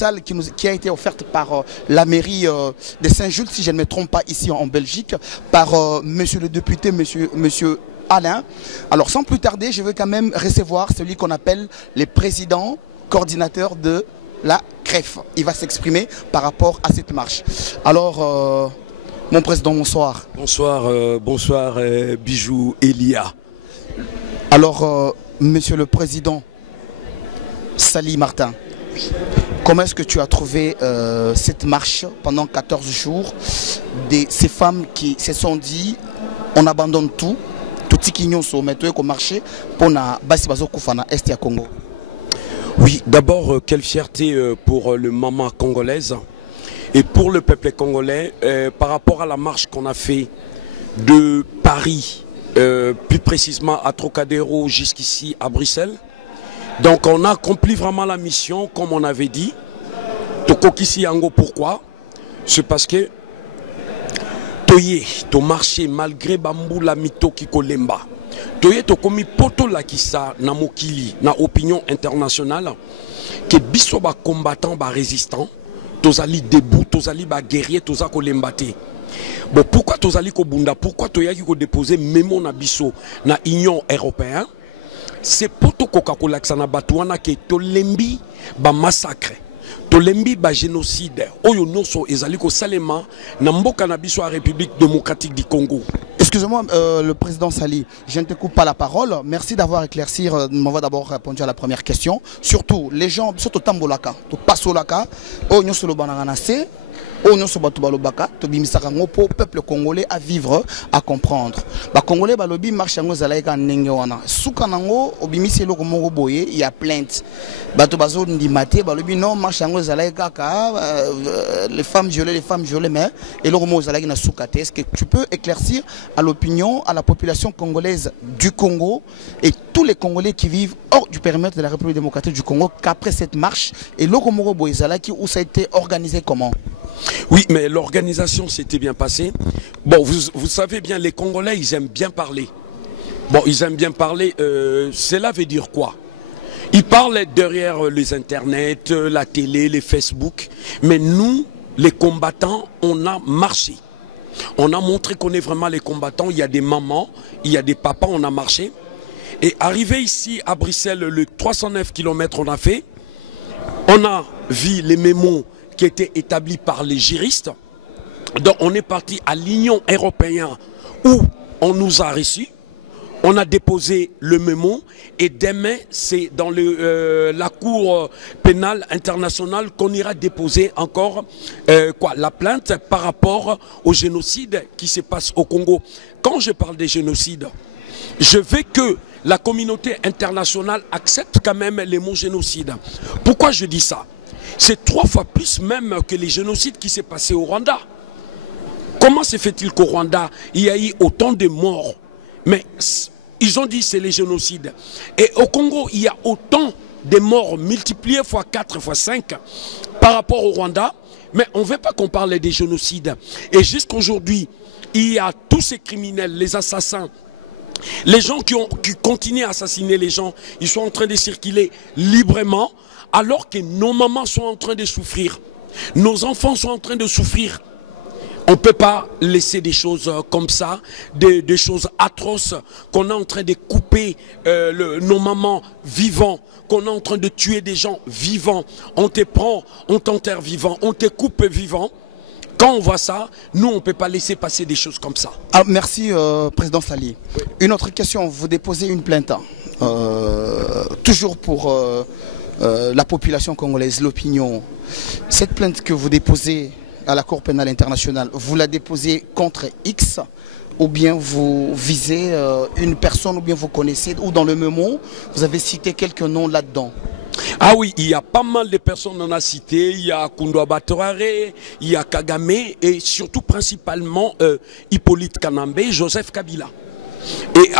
salle qui a été offerte par la mairie de Saint-Jules, si je ne me trompe pas, ici en Belgique, par monsieur le député, monsieur Alain. Alors sans plus tarder, je veux quand même recevoir celui qu'on appelle le président coordinateur de la CREF. Il va s'exprimer par rapport à cette marche. Alors, mon président, bonsoir. Bonsoir, Bijou Elia. Alors, monsieur le président Sali Martin, comment est-ce que tu as trouvé cette marche pendant 14 jours de ces femmes qui se sont dit on abandonne tout, tout ce qui nous sommet au marché pour na basi bazo kufana est ya Congo? Oui, d'abord, quelle fierté pour le maman congolaise et pour le peuple congolais par rapport à la marche qu'on a fait de Paris, plus précisément à Trocadéro jusqu'ici à Bruxelles. Donc on a accompli vraiment la mission comme on avait dit. Tokokisi Yango, pourquoi? C'est parce que Toye, to marché malgré Bambou la mito ki kolemba. Toye to komi poto la kisa na mokili, na opinion internationale, que biso ba combattant, ba résistant, tozali debout, tozali ba guerrier, toza kolembate. Bon, pourquoi tozali ko bunda? Pourquoi toyaki ko déposer mémo na biso na Union européenne? C'est pour to Coca-Cola que ça n'a batouana que tolembi ba massacre. Tolembi ba génocide. Oyo noso ezaliko salema na mboka na biso a République démocratique du Congo. Excusez-moi, le président Sali, je ne te coupe pas la parole. Merci d'avoir éclairci. On va d'abord répondre à la première question. Surtout, les gens, surtout Tambolaka, to Pasolaka, Oyo Solo Bananase, Oyo Sobato Balobaka, to Bimisakango, pour le peuple congolais à vivre, à comprendre. Les Congolais, Balobi, Marchango Zalaïka Nengewana. Soukanango, Obimisi Lokomongo Boye, il y a plainte. Bato Bazo Ndimate, Balobi, non, Marchango Zalaïka, les femmes violées, mais, et Lokomo Zalaïka na Soukate. Est-ce que tu peux éclaircir à l'opinion, à la population congolaise du Congo et tous les Congolais qui vivent hors du périmètre de la République démocratique du Congo qu'après cette marche, et Lokomongo Boye Zalaïka, où ça a été organisé comment? Oui, mais l'organisation s'était bien passée. Bon, vous savez bien, les Congolais, ils aiment bien parler. Bon, ils aiment bien parler, cela veut dire quoi? Ils parlent derrière les internets, la télé, les Facebook. Mais nous, les combattants, on a marché. On a montré qu'on est vraiment les combattants. Il y a des mamans, il y a des papas, on a marché. Et arrivé ici à Bruxelles, le 309 km on a fait, on a vu les mémos qui étaient établis par les juristes. Donc on est parti à l'Union européenne où on nous a reçus. On a déposé le mémo et demain c'est dans la Cour pénale internationale qu'on ira déposer encore la plainte par rapport au génocide qui se passe au Congo. Quand je parle des génocides, je veux que la communauté internationale accepte quand même les mots génocide. Pourquoi je dis ça? C'est 3 fois plus même que les génocides qui s'est passé au Rwanda. Comment se fait-il qu'au Rwanda, il y a eu autant de morts? Mais ils ont dit c'est les génocides. Et au Congo, il y a autant de morts multipliés fois 4, fois 5 par rapport au Rwanda. Mais on ne veut pas qu'on parle des génocides. Et jusqu'aujourd'hui, il y a tous ces criminels, les assassins, les gens qui continuent à assassiner les gens, ils sont en train de circuler librement. Alors que nos mamans sont en train de souffrir, nos enfants sont en train de souffrir. On ne peut pas laisser des choses comme ça, des choses atroces, qu'on est en train de couper nos mamans vivants, qu'on est en train de tuer des gens vivants. On te prend, on t'enterre vivant, on te coupe vivant. Quand on voit ça, nous, on ne peut pas laisser passer des choses comme ça. Ah, merci, président Sali. Oui. Une autre question, vous déposez une plainte, toujours pour... la population congolaise, l'opinion. Cette plainte que vous déposez à la Cour pénale internationale, vous la déposez contre X ou bien vous visez une personne ou bien vous connaissez, ou dans le mémo, vous avez cité quelques noms là-dedans? Ah oui, il y a pas mal de personnes qu'on a citées. Il y a Koundouba Batorare, il y a Kagame et surtout principalement Hippolyte Kanambe, Joseph Kabila. Et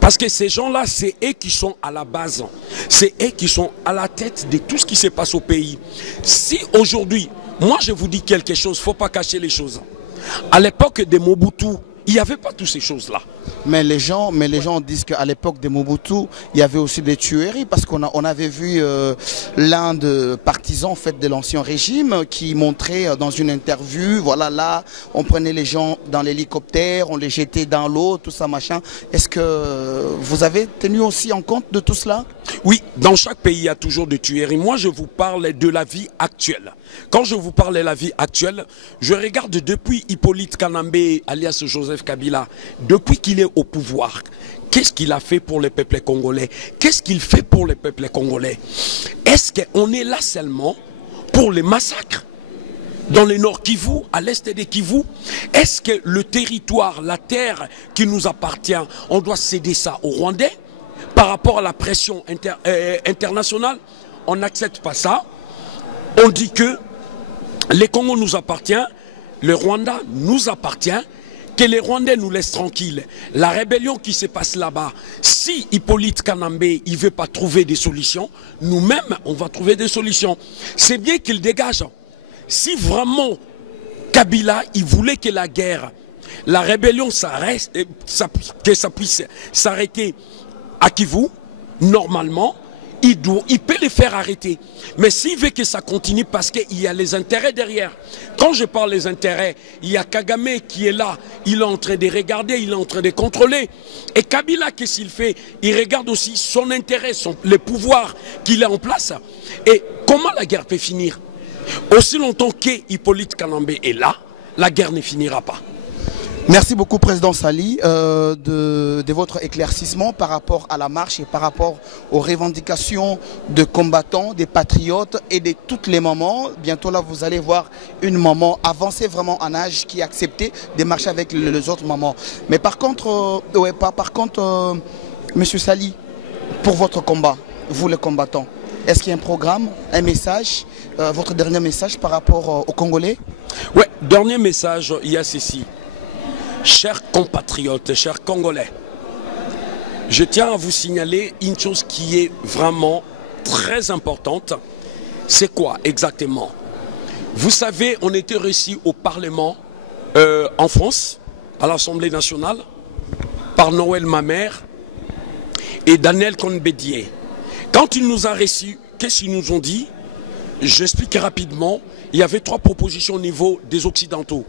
parce que ces gens-là, c'est eux qui sont à la base. C'est eux qui sont à la tête de tout ce qui se passe au pays. Si aujourd'hui, moi je vous dis quelque chose, il ne faut pas cacher les choses. À l'époque de Mobutu, il n'y avait pas toutes ces choses-là. Mais les gens disent qu'à l'époque de Mobutu, il y avait aussi des tueries parce qu'on avait vu l'un des partisans en fait, de l'ancien régime qui montrait dans une interview, voilà là, on prenait les gens dans l'hélicoptère, on les jetait dans l'eau, tout ça machin. Est-ce que vous avez tenu aussi en compte de tout cela? Oui, dans chaque pays, il y a toujours des tueries. Moi, je vous parle de la vie actuelle. Quand je vous parle de la vie actuelle, je regarde depuis Hippolyte Kanambe, alias Joseph Kabila, depuis qu'il est au pouvoir, qu'est-ce qu'il a fait pour les peuples congolais? Qu'est-ce qu'il fait pour les peuples congolais? Est-ce qu'on est là seulement pour les massacres dans le nord Kivu, à l'est des Kivu? Est-ce que le territoire, la terre qui nous appartient, on doit céder ça aux Rwandais? Par rapport à la pression internationale, on n'accepte pas ça. On dit que les Congo nous appartient, le Rwanda nous appartient, que les Rwandais nous laissent tranquilles. La rébellion qui se passe là-bas, si Hippolyte Kanambe ne veut pas trouver des solutions, nous-mêmes, on va trouver des solutions. C'est bien qu'il dégage. Si vraiment Kabila, il voulait que la guerre, la rébellion s'arrête, que ça puisse s'arrêter à Kivu, normalement, il peut les faire arrêter. Mais s'il veut que ça continue parce qu'il y a les intérêts derrière. Quand je parle des intérêts, il y a Kagame qui est là, il est en train de regarder, il est en train de contrôler. Et Kabila, qu'est-ce qu'il fait? Il regarde aussi son intérêt, le pouvoir qu'il a en place. Et comment la guerre peut finir? Aussi longtemps qu'Hippolyte Kanambe est là, la guerre ne finira pas. Merci beaucoup, Président Sali, de votre éclaircissement par rapport à la marche et par rapport aux revendications de combattants, des patriotes et de tous les mamans. Bientôt, là, vous allez voir une maman avancée vraiment en âge qui a accepté de marcher avec les autres mamans. Mais par contre, Monsieur Sali, pour votre combat, vous les combattants, est-ce qu'il y a un programme, un message, votre dernier message par rapport aux Congolais? Oui, dernier message, il y a ceci. Chers compatriotes, chers Congolais, je tiens à vous signaler une chose qui est vraiment très importante. C'est quoi exactement? Vous savez, on était reçus au Parlement en France, à l'Assemblée nationale, par Noël Mamère et Daniel Cohn-Bédier. Quand ils nous ont reçus, qu'est-ce qu'ils nous ont dit? J'explique rapidement. Il y avait 3 propositions au niveau des Occidentaux.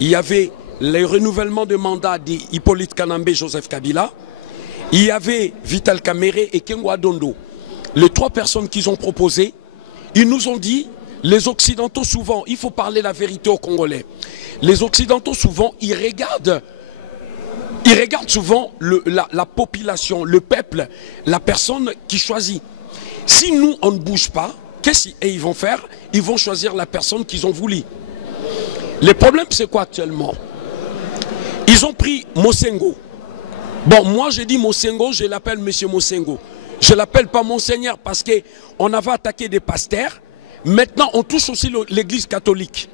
Il y avait le renouvellement de mandat d'Hippolyte Kanambe, Joseph Kabila. Il y avait Vital Kamerhe et Kengwa Dondo. Les 3 personnes qu'ils ont proposées, ils nous ont dit, les Occidentaux souvent, il faut parler la vérité aux Congolais. Les Occidentaux souvent, ils regardent souvent la population, le peuple, la personne qui choisit. Si nous, on ne bouge pas, qu'est-ce qu'ils vont faire? Ils vont choisir la personne qu'ils ont voulu. Le problème, c'est quoi actuellement? Ils ont pris Mosengo. Bon, moi, je dis Mosengo, je l'appelle Monsieur Mosengo. Je ne l'appelle pas Monseigneur parce qu'on avait attaqué des pasteurs. Maintenant, on touche aussi l'église catholique.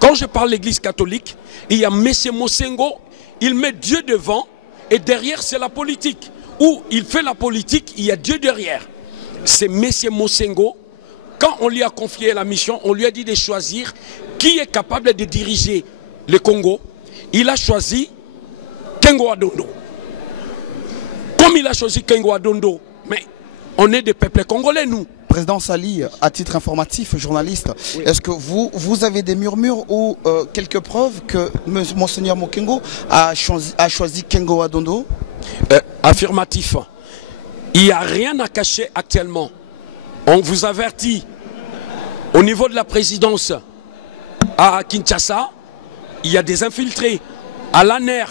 Quand je parle de l'église catholique, il y a Monsieur Mosengo, il met Dieu devant et derrière, c'est la politique. Où il fait la politique, il y a Dieu derrière. C'est Monsieur Mosengo. Quand on lui a confié la mission, on lui a dit de choisir qui est capable de diriger le Congo. Il a choisi Kengwa Dondo. Comme il a choisi Kengwa Dondo, mais on est des peuples congolais, nous. Président Sali, à titre informatif, journaliste, oui. Est-ce que vous avez des murmures ou quelques preuves que Monseigneur Mokengo a choisi Kengwa Dondo? Affirmatif. Il n'y a rien à cacher actuellement. On vous avertit, au niveau de la présidence à Kinshasa, il y a des infiltrés. À l'ANER,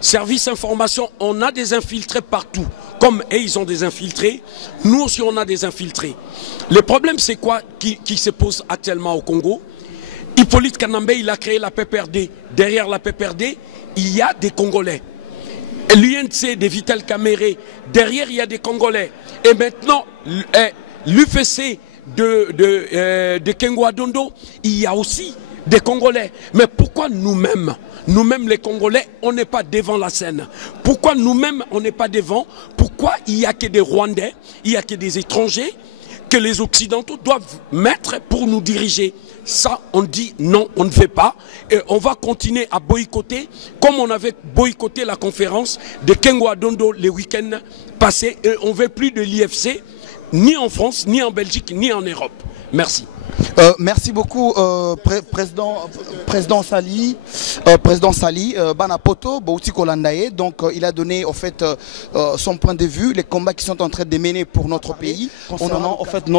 service information, on a des infiltrés partout. Comme ils ont des infiltrés, nous aussi on a des infiltrés. Le problème c'est quoi qui se pose actuellement au Congo? Hippolyte Kanambe, il a créé la PPRD. Derrière la PPRD, il y a des Congolais. L'UNC de Vital Kamerhe, derrière il y a des Congolais. Et maintenant, l'UFC de Kengwa Dondo, il y a aussi des Congolais. Mais pourquoi nous-mêmes les Congolais, on n'est pas devant la scène? Pourquoi nous-mêmes, on n'est pas devant? Pourquoi il n'y a que des Rwandais, il n'y a que des étrangers que les Occidentaux doivent mettre pour nous diriger. Ça, on dit non, on ne fait pas. Et on va continuer à boycotter, comme on avait boycotté la conférence de Kengo Adondo les week-ends passés. Et on ne veut plus de l'IFC, ni en France, ni en Belgique, ni en Europe. Merci. Merci beaucoup, président Sali, Banapoto, Bouti Kolandaye. Donc, il a donné en fait son point de vue, les combats qui sont en train de mener pour notre pays. Concernant en fait